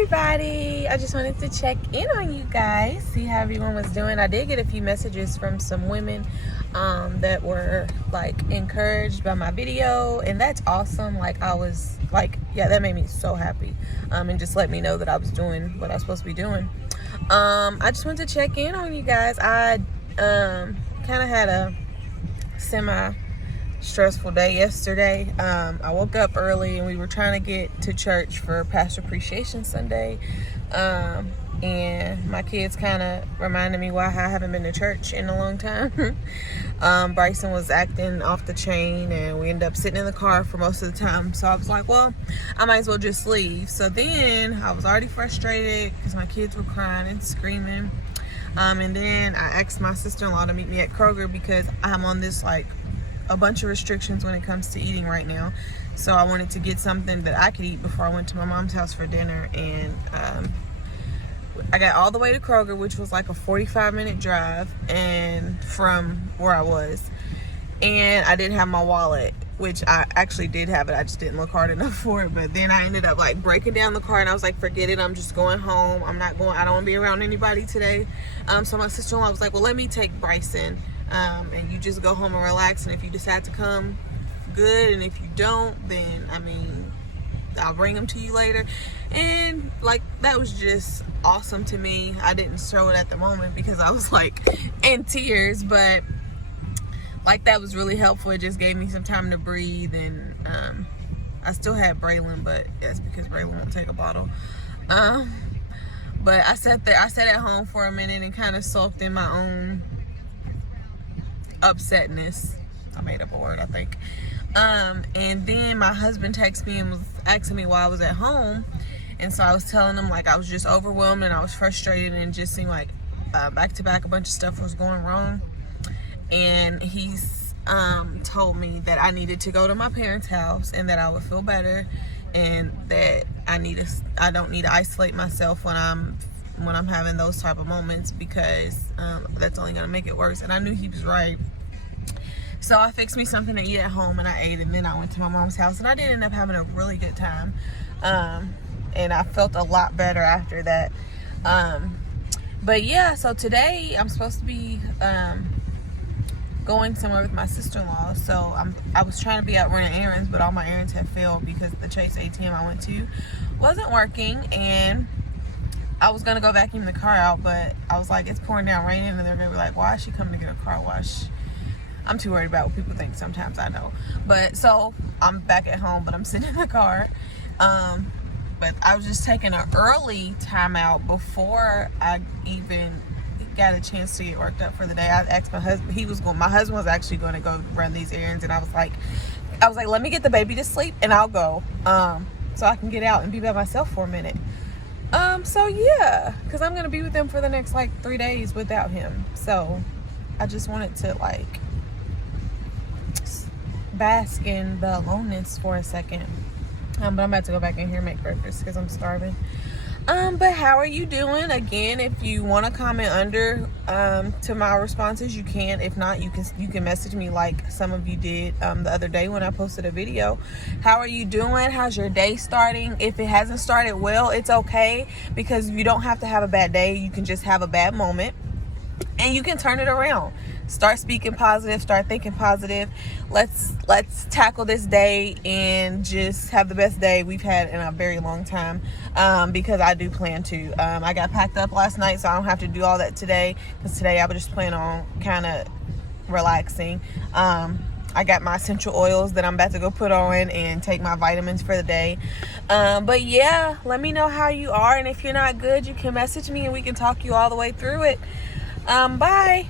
everybody. I just wanted to check in on you guys, see how everyone was doing. I did get a few messages from some women that were like encouraged by my video, and that's awesome. Like I was like, yeah, that made me so happy, and just let me know that I was doing what I was supposed to be doing. I just wanted to check in on you guys. I kind of had a stressful day yesterday. I woke up early and we were trying to get to church for Pastor Appreciation Sunday, and my kids kind of reminded me why I haven't been to church in a long time. Bryson was acting off the chain and we ended up sitting in the car for most of the time, so I was like, well, I might as well just leave. So then I was already frustrated because my kids were crying and screaming, and then I asked my sister-in-law to meet me at Kroger because I'm on this like a bunch of restrictions when it comes to eating right now. So I wanted to get something that I could eat before I went to my mom's house for dinner. And I got all the way to Kroger, which was like a 45-minute drive and from where I was. And I didn't have my wallet, which I actually did have it. I just didn't look hard enough for it. But then I ended up like breaking down the car and I was like, forget it. I'm just going home. I don't want to be around anybody today. So my sister-in-law was like, well, let me take Bryson. And you just go home and relax, and if you decide to come, good, and if you don't, then I mean, I'll bring them to you later. And like, that was just awesome to me. I didn't throw it at the moment because I was like in tears, but like that was really helpful. It just gave me some time to breathe. And I still had Braylon, but that's because Braylon won't take a bottle. But I sat at home for a minute and kind of sulked in my own upsetness. I made up a word, I think. And then my husband texted me and was asking me why I was at home, and so I was telling him like I was just overwhelmed and I was frustrated, and it just seemed like back to back a bunch of stuff was going wrong. And he's told me that I needed to go to my parents' house and that I would feel better, and that I don't need to isolate myself when I'm having those type of moments, because that's only gonna make it worse. And I knew he was right. So I fixed me something to eat at home and I ate, and then I went to my mom's house and I did end up having a really good time. And I felt a lot better after that. But yeah, so today I'm supposed to be going somewhere with my sister-in-law. So I was trying to be out running errands, but all my errands have failed because the Chase ATM I went to wasn't working, and I was gonna go vacuum the car out, but I was like, it's pouring down raining, and they're gonna be like, why is she coming to get a car wash? I'm too worried about what people think sometimes, I know. But so I'm back at home, but I'm sitting in the car. But I was just taking an early time out before I even got a chance to get worked up for the day. I asked my husband, my husband was actually going to go run these errands, and I was like, let me get the baby to sleep and I'll go, so I can get out and be by myself for a minute. So yeah, because I'm going to be with them for the next like 3 days without him. So I just wanted to like bask in the aloneness for a second. But I'm about to go back in here and make breakfast because I'm starving. But how are you doing? Again, if you want to comment under to my responses, you can. If not, you can message me like some of you did the other day when I posted a video. How are you doing? How's your day starting? If it hasn't started well, it's okay, because you don't have to have a bad day. You can just have a bad moment and you can turn it around. Start speaking positive, start thinking positive. Let's tackle this day and just have the best day we've had in a very long time, because I do plan to. I got packed up last night, so I don't have to do all that today, because today I would just plan on kind of relaxing. I got my essential oils that I'm about to go put on and take my vitamins for the day. But yeah, let me know how you are, and if you're not good, you can message me and we can talk you all the way through it. Bye.